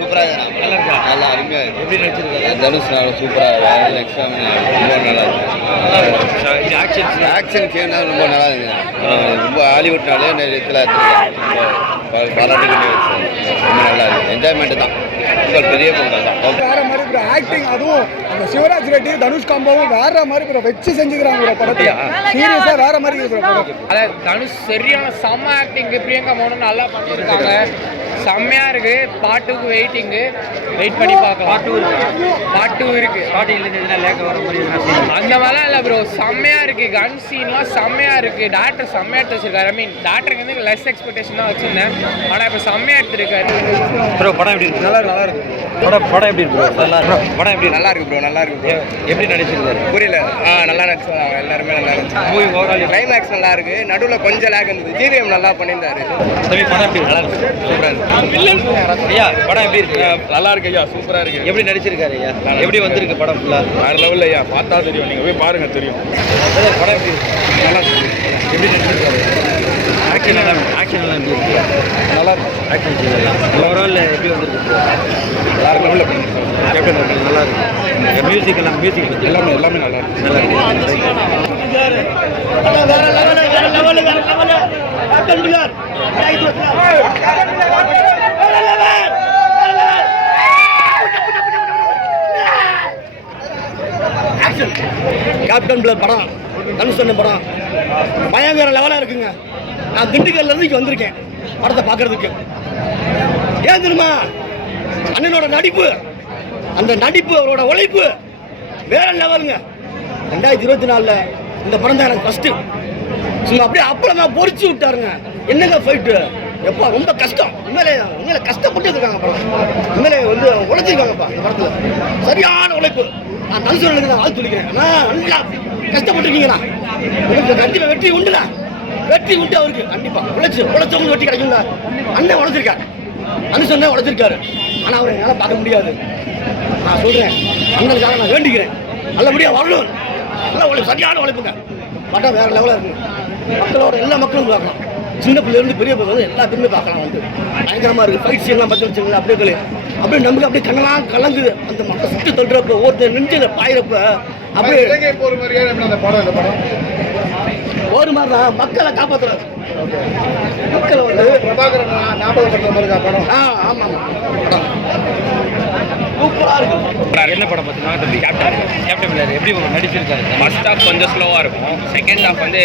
சூப்பரா நல்லா இருக்கா? நல்லா அருமையா இருக்கு. எப்படி நடிச்சிருக்காரு? தனுஷ் சூப்பரா வேற எக்ஸ்ட்ரா ரொம்ப நல்லா இருக்கு. ஆக்ஷன் சீன் ரொம்ப நல்லா இருக்கு. ரொம்ப ஹாலிவுட்னாலே இதில் பாராட்டுக்கு ரொம்ப நல்லா இருக்கு. என்ஜாய்மெண்ட் தான். உங்கள் பெரிய பொங்கல் தான். வேற மாதிரி ப்ரோ ஆக்டிங், அதுவும் அந்த சிவராஜ் ரெட்டி தனுஷ் காம்போவும் வேற மாதிரி ப்ரோ வச்சு செஞ்சுக்கிறாங்க ப்ரோ. படத்தையா சீரியஸா வேற மாதிரி இருக்கு ப்ரோ. அதாவது தனுஷ் சரியான செம்ம ஆக்டிங்கு, பிரியங்கா மோகன் நல்லா பண்ணியிருக்காங்க. செம்மையா இருக்கு. பாட்டுக்கு வெயிட் பண்ணி பார்க்கலாம். பாட்டு இருக்கு. அந்த மாதிரிலாம் இல்லை ப்ரோ, செம்மையா இருக்கு. கன் சீன்லாம் செம்மையா இருக்கு. டேரக்டர் செம்மையா எடுத்து வச்சிருக்காரு. ஐ மீன் டேரக்டருக்கு வந்து லெஸ் எக்ஸ்பெக்டேஷன் தான் வச்சிருந்தேன், ஆனால் இப்போ செம்மையா எடுத்துருக்காரு. ப்ரோ படம் எப்படி இருக்கு? நல்லா இருக்கு. படம் எப்படி இருக்கு ப்ரோ? படம் எப்படி நல்லா இருக்கு ப்ரோ? நல்லா இருக்கு. எப்படி நடிச்சிருக்காரு? புரியல. நல்லா நடிச்சாங்க. எல்லாருமே நல்லா இருந்துச்சு. மூவி ஓவரால் கிளைமேக்ஸ் நல்லா இருக்கு. நடுவில் கொஞ்சம் லேக் இருந்தது. ஜிவிஎம் நல்லா பண்ணியிருந்தாரு. படம் எப்படி நல்லா இருக்கு? சூப்பரா இருக்கு. ஐயா படம் எப்படி இருக்கு? நல்லா இருக்கு ஐயா. சூப்பரா இருக்கு. எப்படி நடிச்சிருக்காரு ஐயா? எப்படி வந்திருக்கு படம் ஃபுல்லா? வேற லெவல்ல ஐயா. பார்த்தா தெரியும், நீங்க போய் பாருங்க தெரியும். படம் எப்படி இருக்கு? நல்லா இருக்கு. எப்படி நடிச்சிருக்காரு? ஆக்ஷன் எல்லாம் எப்படி இருக்கு? நல்லா இருக்கு. ஆக்ஷன் எல்லாம் ஓவரால் எப்படி வந்திருக்கு? வேற லெவலில் பண்ணிருக்காரு. கேப்டன் நல்லா இருக்கு. மியூசிக் எல்லாமே நல்லா இருக்கு. நல்லா இருக்கு. கேப்டன் பிளர் படம், தனுஷ் சொன்ன படம் பயங்கர லெவலாக இருக்குங்க. நான் திண்டுக்கல்ல இருந்து இங்கே வந்திருக்கேன் படத்தை பார்க்கறதுக்கு. ஏன் தெரியுமா? அண்ணனோட நடிப்பு, அந்த நடிப்பு, அவரோட உழைப்பு வேற லெவலுங்க. 2024 இந்த படம் தான் எனக்கு ஃபர்ஸ்ட். சும்மா அப்படியே அப்பளமா பொறிச்சு விட்டாருங்க. என்னங்க ஃபைட்டு எப்பா, ரொம்ப கஷ்டம். உண்மையிலே கஷ்டப்பட்டு இருக்காங்க படம். உண்மையிலே வந்து உழைச்சிருக்காங்கப்பா இந்த படத்துல. சரியான உழைப்பு. நான் தனுஷனுக்கு நான் ஆள் சொல்லிக்கிறேன். நல்லா கஷ்டப்பட்டுருக்கீங்களா? கண்டிப்பா வெற்றி உண்டுல. வெற்றி உண்டு அவருக்கு. கண்டிப்பா உழைச்சவங்க வெற்றி கிடைக்கும்ல. அண்ணன் உழைச்சிருக்காரு, தனுஷன் உழைச்சிருக்காரு. ஆனா அவரை என்னால் பார்க்க முடியாது. நான் சொல்றேன், அண்ணனுக்காக நான் வேண்டிக்கிறேன், நல்லபடியா வரணும். நல்லா உழைப்பு, சரியான உழைப்புங்க. படம் வேற லெவலாக இருக்குங்க. மக்களோட எல்லா மக்களும் பார்க்கலாம். சின்ன பிள்ளைலேருந்து பெரிய பிள்ளை வந்து எல்லா பேருமே பார்க்கலாம். வந்து பயங்கரமாக இருக்குது. ஃபைட் சீன்லாம் பார்த்து வச்சுங்களேன். அப்படியே நமக்கு அப்படியே கண்ணெல்லாம் கலங்குது. அந்த மக்கள் சுற்றி தள்ளுறப்ப, ஒருத்தர் நெஞ்சில் பாயிறப்ப அப்படியே ஒரு மாதிரி தான் மக்களை காப்பாற்றுறாரு. மக்களை வந்து ஞாபகப்படுத்துற மாதிரி படம். ஆமாம் படம் சூப்பராக இருக்கும். என்ன படம் பார்த்தீங்கன்னா கேப்டன் எப்படி நடிச்சிருக்காரு? ஃபர்ஸ்ட் ஹாஃப் கொஞ்சம் ஸ்லோவாக இருக்கும். செகண்ட் ஹாஃப் வந்து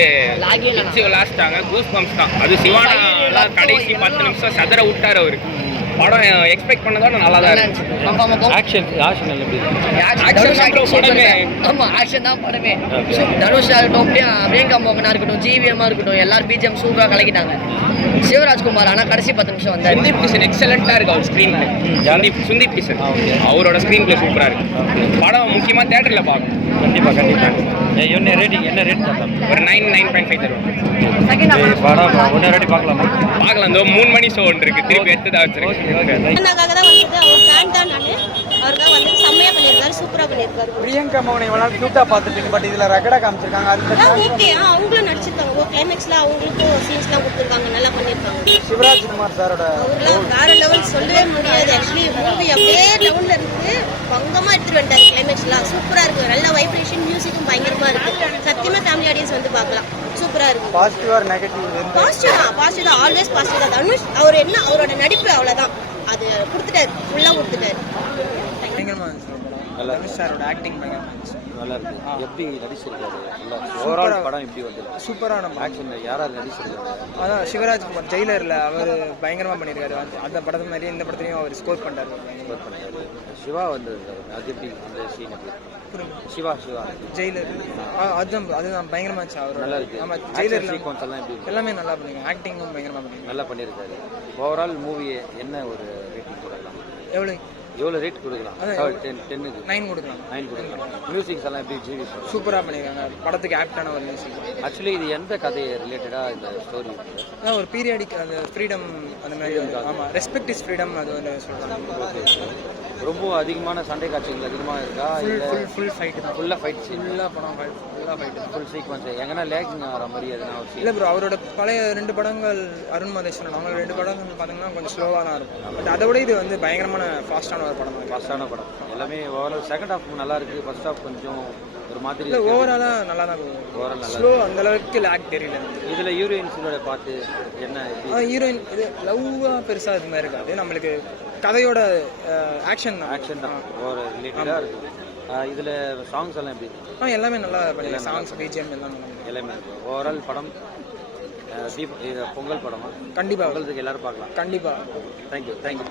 லாஸ்ட்டாங்க கூஸ் பம்ப்ஸ் தான். அது சிவானா கடைசி 10 நிமிஷம் சதற விட்டார் அவரு. படம் எக்ஸ்பெக்ட் பண்ணதோட நல்லா தான் இருந்துச்சு. ஆக்ஷன் எப்படி ஆக்ஷன் தான் படமே. தனுஷ் ஆகட்டும், பிரியங்கா மோகனா இருக்கட்டும், ஜிவிஎம்மா இருக்கட்டும், எல்லாரும் பிஜிஎம் சூப்பராக கலக்கிட்டாங்க. சிவராஜ்குமார் ஆனால் கடைசி 10 நிமிஷம் வந்தார். சுந்தீப் கிஷன் எக்ஸலண்டா இருக்கு அவர் ஸ்க்ரீன் பிளே. சுந்தீப் கிஷன் அவரோட ஸ்க்ரீன் பிளே சூப்பரா இருக்கு. படம் முக்கியமா தியேட்டர்ல பார்க்கணும். கண்டிப்பா. என்ன ரேட் ஒரு 9.5 தரும். படம் ஒன்றரை வாட்டி பார்க்கலாமா? பார்க்கலாம். இந்த 3 மணி ஷோ ஒன்று இருக்கு, திருப்பி எடுத்து வச்சிருக்கேன். பிரியங்கா மோகனை இவ்வளவு கியூட்டா பார்த்துட்டீங்க. பட் இதுல ரகடா காமிச்சிருக்காங்க. ஓகே, அவங்களும் நடிச்சிருக்காங்க. கிளைமேக்ஸ்ல அவங்களுக்கும் சீன்ஸ்லாம் கொடுத்துருக்காங்க, நல்லா பண்ணிருக்காங்க. சிவராஜ்குமார் சாரோட வேற லெவல் சொல்லவே முடியாது. ஆக்சுவலி மூவி அப்படியே டவுன்ல இருக்கு, பங்கமா எடுத்துட்டு வந்துட்டாரு. கிளைமேக்ஸ்லாம் சூப்பரா இருக்கு. நல்ல வைப்ரேஷன், மியூசிக்கும் பயங்கரமா இருக்கு. சத்தியமா ஃபேமிலி ஆடியன்ஸ் வந்து பார்க்கலாம். சூப்பரா இருக்கு. Positive or negative? பாசிட்டிவ் தான், ஆல்வேஸ் பாசிட்டிவ் தான். தனுஷ் அவர் என்ன, அவரோட நடிப்பு அவ்வளவுதான், அது கொடுத்துட்டாரு, ஃபுல்லா கொடுத்துட்டாரு. தனுஷ் சாரோட ஆக்டிங் பயங்கரமா இருந்துச்சு. நல்லா இருக்கு. எப்படி நடிச்சிருக்காரு? ஓவரால் படம் எப்படி வந்து சூப்பரான ஆக்ஷன் யாராவது நடிச்சிருக்காரு? அதான் சிவராஜ்குமார் ஜெயிலர்ல அவர் பயங்கரமா பண்ணியிருக்காரு. அந்த படத்து மாதிரி இந்த படத்துலையும் அவர் ஸ்கோர் பண்ணாரு. சிவா வந்து அது எப்படி அந்த சீன் எப்படி? சிவா ஜெயிலர் அதுதான் பயங்கரமா இருந்துச்சு. அவர் நல்லா இருக்கு. ஆமா, ஜெயிலர் சீக்வன்ஸ் எல்லாம் எப்படி? எல்லாமே நல்லா பண்ணிருக்காங்க. ஆக்டிங்கும் பயங்கரமா பண்ணிருக்காங்க. நல்லா பண்ணியிருக்காரு. ஓவரால் மூவி என்ன ஒரு ரேட்டிங் கொடுக்கலாம்? எவ்வளோ ரேட் கொடுக்கலாம்? 10க்கு 9 கொடுக்கலாம். 9 கொடுக்கலாம். மியூசிக்ஸ் எல்லாம் எப்படி? ஜிவி சூப்பராக பண்ணியிருக்காங்க. படத்துக்கு ஆப்டான ஒரு மியூசிக். ஆக்சுவலி இது எந்த கதையை ரிலேட்டடாக இந்த ஸ்டோரி? அதான் ஒரு பீரியாடிக், அந்த ஃப்ரீடம் அந்த மாதிரி. ஆமாம், ரெஸ்பெக்ட் இஸ் ஃப்ரீடம், அது வந்து சொல்கிறாங்க. ஓகே. ரொம்ப அதிகமான சண்டை காட்சிகள் அதிகமாக இருக்கா? ஃபுல் ஃபைட் தான். ஃபுல்லாக ஃபைட் ஃபுல்லாக படம் ஃபுல்லாக ஃபைட் ஃபுல் சீக்வன்ஸ் எங்கன்னா லேக்கிங் ஆகிற மாதிரி எதனா ஒரு இல்லை ப்ரோ, அவரோட பழைய 2 படங்கள் அருண் மதேஸ்வரன் அவங்க 2 படங்கள் பார்த்தீங்கன்னா கொஞ்சம் ஸ்லோவாக தான் இருக்கும். பட் அதை விட இது வந்து பயங்கரமான ஃபாஸ்ட்டான ஒரு படம் தான். ஃபாஸ்டான படம் எல்லாமே ஓவரால். செகண்ட் ஹாஃப் நல்லா இருக்குது, ஃபர்ஸ்ட் ஹாஃப் கொஞ்சம் ஒரு மாதிரி. இல்லை ஓவராலாக நல்லா தான் ஓவரால் நல்லா ஸ்லோ, அந்த அளவுக்கு லேக் தெரியல. இதில் ஹீரோயின்ஸோட பார்த்து என்ன ஹீரோயின் இது லவ்வாக பெருசாக இது மாதிரி இருக்காது, நம்மளுக்கு கதையோட ஆக்ஷன் தான். ஆக்ஷன் தான் ஒரு ரிலேட்டடாக இருக்குது. இதில் சாங்ஸ் எல்லாம் எப்படி? எல்லாமே நல்லா பண்ணல. சாங்ஸ் பிஜிஎம் எல்லாம் எல்லாமே இருக்குது. ஓவரால் படம் இது பொங்கல் படமா? கண்டிப்பாக பொங்கலுக்கு எல்லாரும் பார்க்கலாம். கண்டிப்பாக. தேங்க்யூ.